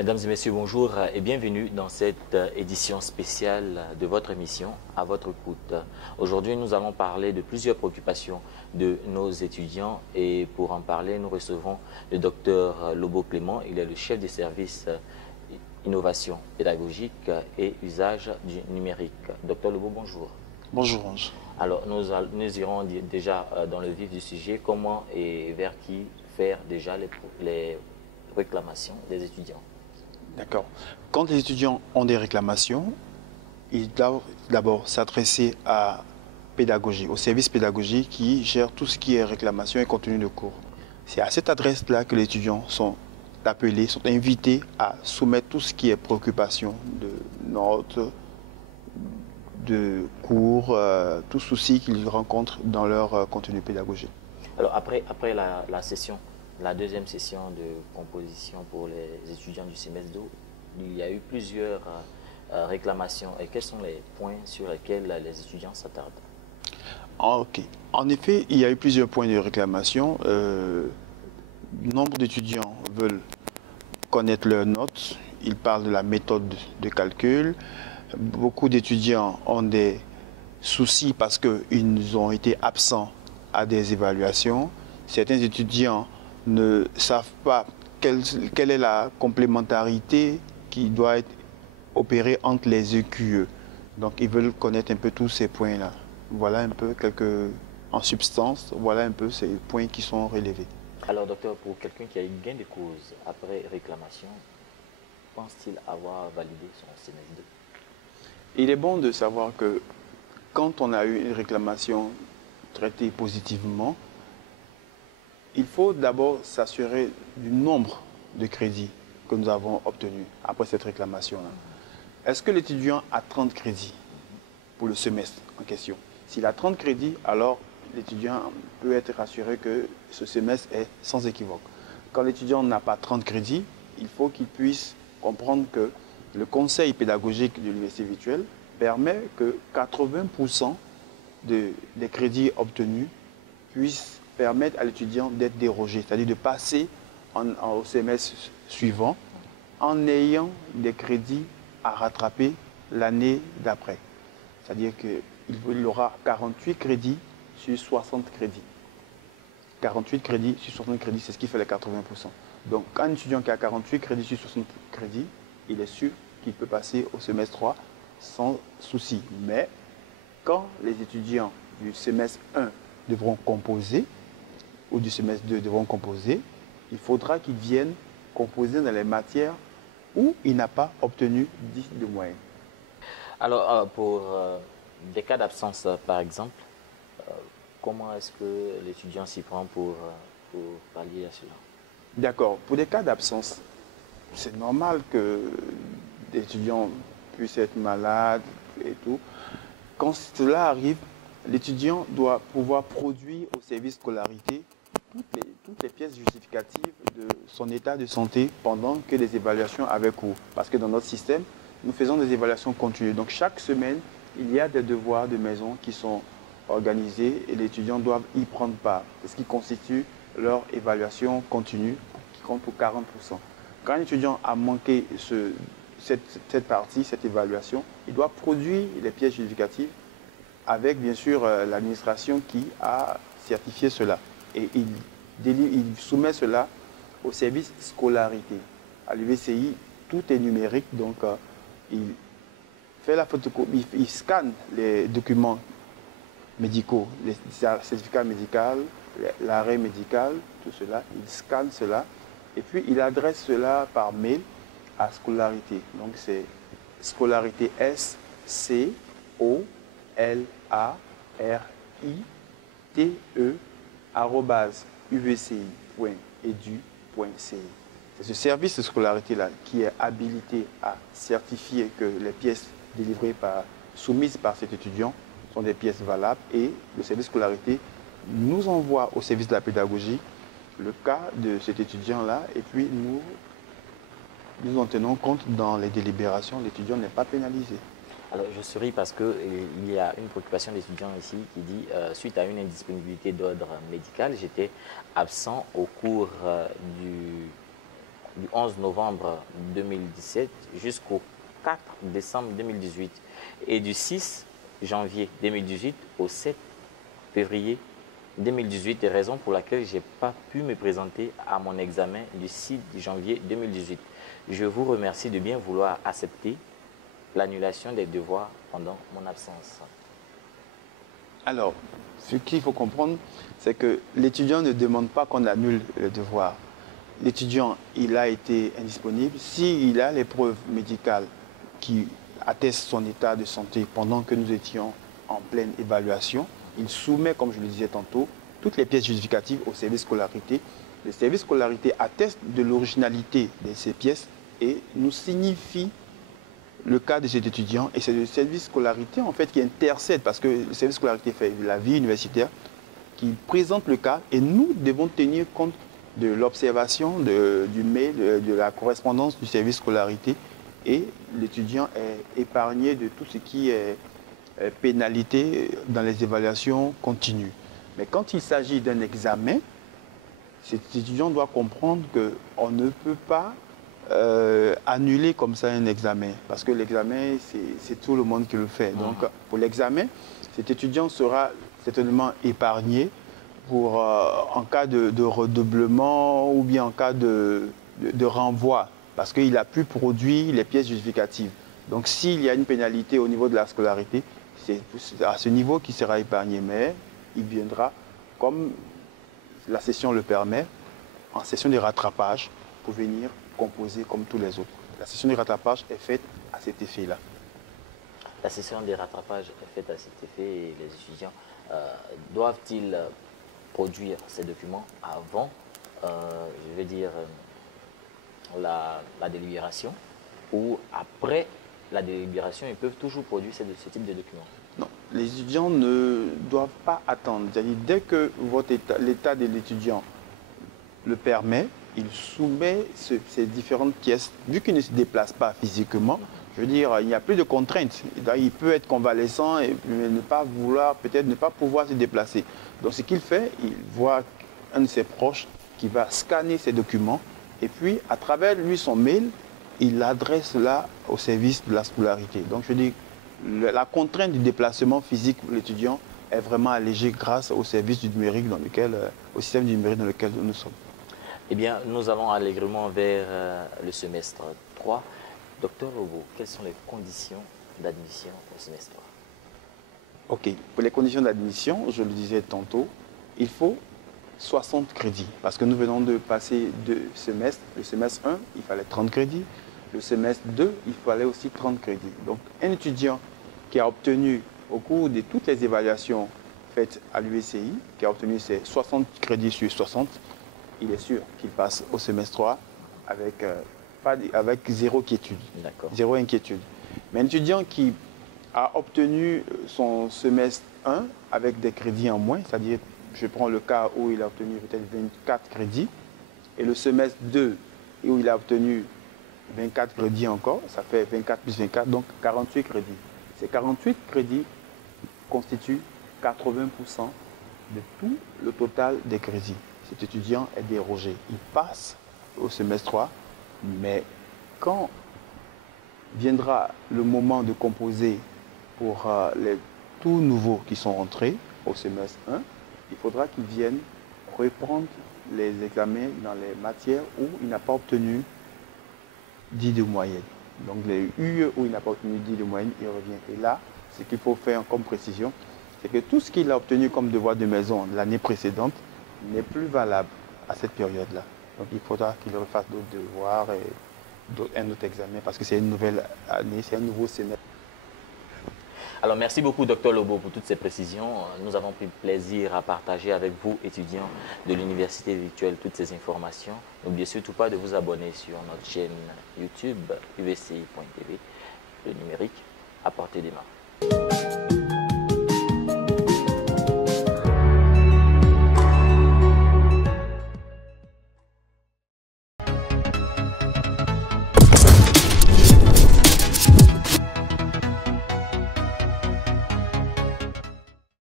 Mesdames et messieurs, bonjour et bienvenue dans cette édition spéciale de votre émission À votre écoute. Aujourd'hui, nous allons parler de plusieurs préoccupations de nos étudiants et pour en parler, nous recevons le docteur Lobo Clément. Il est le chef des services innovation pédagogique et usage du numérique. Docteur Lobo, bonjour. Bonjour Ange. Alors, nous irons déjà dans le vif du sujet. Comment et vers qui faire déjà les réclamations des étudiants? D'accord. Quand les étudiants ont des réclamations, ils doivent d'abord s'adresser à pédagogie, au service pédagogique qui gère tout ce qui est réclamation et contenu de cours. C'est à cette adresse-là que les étudiants sont appelés, sont invités à soumettre tout ce qui est préoccupation de notes, de cours, tout souci qu'ils rencontrent dans leur contenu pédagogique. Alors après la session, la deuxième session de composition pour les étudiants du semestre 2, il y a eu plusieurs réclamations. Et quels sont les points sur lesquels les étudiants s'attardent? Ok. En effet, il y a eu plusieurs points de réclamation. Nombre d'étudiants veulent connaître leurs notes. Ils parlent de la méthode de calcul. Beaucoup d'étudiants ont des soucis parce qu'ils ont été absents à des évaluations. Certains étudiants ne savent pas quelle est la complémentarité qui doit être opérée entre les EQE. Donc, ils veulent connaître un peu tous ces points-là. Voilà un peu en substance, voilà un peu ces points qui sont relevés. Alors, docteur, pour quelqu'un qui a eu gain de cause après réclamation, pense-t-il avoir validé son semestre 2? Il est bon de savoir que quand on a eu une réclamation traitée positivement, il faut d'abord s'assurer du nombre de crédits que nous avons obtenus après cette réclamation-là. Est-ce que l'étudiant a 30 crédits pour le semestre en question? S'il a 30 crédits, alors l'étudiant peut être rassuré que ce semestre est sans équivoque. Quand l'étudiant n'a pas 30 crédits, il faut qu'il puisse comprendre que le conseil pédagogique de l'université virtuelle permet que 80% des crédits obtenus puissent permettre à l'étudiant d'être dérogé, c'est-à-dire de passer au semestre suivant en ayant des crédits à rattraper l'année d'après. C'est-à-dire qu'il aura 48 crédits sur 60 crédits. 48 crédits sur 60 crédits, c'est ce qui fait les 80%. Donc, un étudiant qui a 48 crédits sur 60 crédits, il est sûr qu'il peut passer au semestre 3 sans souci. Mais quand les étudiants du semestre 1 devront composer, ou du semestre 2 devront composer, il faudra qu'ils viennent composer dans les matières où il n'a pas obtenu 10 de moyenne. Alors, pour des cas d'absence, par exemple, comment est-ce que l'étudiant s'y prend pour pallier à cela? D'accord. Pour des cas d'absence, c'est normal que l'étudiant puisse être malade et tout. Quand cela arrive, l'étudiant doit pouvoir produire au service scolarité toutes les pièces justificatives de son état de santé pendant que les évaluations avaient cours. Parce que dans notre système, nous faisons des évaluations continues. Donc chaque semaine, il y a des devoirs de maison qui sont organisés et les étudiants doivent y prendre part. C'est ce qui constitue leur évaluation continue qui compte pour 40%. Quand un étudiant a manqué cette partie, cette évaluation, il doit produire les pièces justificatives avec bien sûr l'administration qui a certifié cela. Et il soumet cela au service scolarité. À l'UVCI, tout est numérique, donc il fait la photocopie, il scanne les documents médicaux, les certificats médicaux, l'arrêt médical, tout cela, il scanne cela et puis il adresse cela par mail à Scolarité. Donc c'est Scolarité SCOLARITE@uvci.edu.ci. C'est ce service de scolarité-là qui est habilité à certifier que les pièces soumises par cet étudiant sont des pièces valables et le service scolarité nous envoie au service de la pédagogie le cas de cet étudiant-là et puis nous en tenons compte dans les délibérations, l'étudiant n'est pas pénalisé. Alors, je souris parce qu'il y a une préoccupation d'étudiants ici qui dit suite à une indisponibilité d'ordre médical, j'étais absent au cours du du 11 novembre 2017 jusqu'au 4 décembre 2018 et du 6 janvier 2018 au 7 février 2018, raison pour laquelle je n'ai pas pu me présenter à mon examen du 6 janvier 2018. Je vous remercie de bien vouloir accepter l'annulation des devoirs pendant mon absence. Alors, ce qu'il faut comprendre, c'est que l'étudiant ne demande pas qu'on annule le devoir. L'étudiant, il a été indisponible. S'il a les preuves médicales qui attestent son état de santé pendant que nous étions en pleine évaluation, il soumet, comme je le disais tantôt, toutes les pièces justificatives au service scolarité. Le service scolarité atteste de l'originalité de ces pièces et nous signifie le cas de cet étudiant. Et c'est le service scolarité en fait qui intercède, parce que le service scolarité fait la vie universitaire, qui présente le cas et nous devons tenir compte de l'observation du mail, de la correspondance du service scolarité, et l'étudiant est épargné de tout ce qui est pénalité dans les évaluations continues. Mais quand il s'agit d'un examen, cet étudiant doit comprendre qu'on ne peut pas annuler comme ça un examen, parce que l'examen, c'est tout le monde qui le fait. Donc, pour l'examen, cet étudiant sera certainement épargné en cas de redoublement ou bien en cas de renvoi, parce qu'il a pu produire les pièces justificatives. Donc, s'il y a une pénalité au niveau de la scolarité, c'est à ce niveau qu'il sera épargné, mais il viendra, comme la session le permet, en session de rattrapage pour venir composer comme tous les autres. La session de rattrapage est faite à cet effet-là. La session de rattrapage est faite à cet effet et les étudiants doivent-ils produire ces documents avant, je vais dire, la délibération, ou après la délibération, ils peuvent toujours produire ce type de documents? Non, les étudiants ne doivent pas attendre. C'est-à-dire, dès que l'état de l'étudiant le permet, il soumet ces différentes pièces. Vu qu'il ne se déplace pas physiquement, je veux dire, il n'y a plus de contraintes. Il peut être convalescent et ne pas vouloir, peut-être ne pas pouvoir se déplacer. Donc ce qu'il fait, il voit un de ses proches qui va scanner ces documents et puis, à travers lui son mail, il adresse cela au service de la scolarité. Donc je dis, la contrainte du déplacement physique pour l'étudiant est vraiment allégée grâce au service du numérique au système du numérique dans lequel nous sommes. Eh bien, nous allons allègrement vers le semestre 3. Docteur Lobo, quelles sont les conditions d'admission au semestre 3? Ok, pour les conditions d'admission, je le disais tantôt, il faut 60 crédits, parce que nous venons de passer 2 semestres. Le semestre 1, il fallait 30 crédits. Le semestre 2, il fallait aussi 30 crédits. Donc, un étudiant qui a obtenu, au cours de toutes les évaluations faites à l'UECI, qui a obtenu ses 60 crédits sur 60, il est sûr qu'il passe au semestre 3 avec zéro quiétude, zéro inquiétude. Mais un étudiant qui a obtenu son semestre 1 avec des crédits en moins, c'est-à-dire, je prends le cas où il a obtenu peut-être 24 crédits, et le semestre 2 où il a obtenu 24 crédits encore, ça fait 24 plus 24, donc 48 crédits. Ces 48 crédits constituent 80% de tout le total des crédits. Cet étudiant est dérogé. Il passe au semestre 3, mais quand viendra le moment de composer pour les tout nouveaux qui sont entrés au semestre 1, il faudra qu'ils viennent reprendre les examens dans les matières où il n'a pas obtenu 10 de moyenne. Donc les UE où il n'a pas obtenu 10 de moyenne, il revient. Et là, ce qu'il faut faire comme précision, c'est que tout ce qu'il a obtenu comme devoir de maison l'année précédente n'est plus valable à cette période-là. Donc il faudra qu'il refasse d'autres devoirs et un autre examen, parce que c'est une nouvelle année, c'est un nouveau semestre. Alors, merci beaucoup, Dr Lobo, pour toutes ces précisions. Nous avons pris plaisir à partager avec vous, étudiants de l'Université virtuelle, toutes ces informations. N'oubliez surtout pas de vous abonner sur notre chaîne YouTube, uvci.tv, le numérique à portée des mains.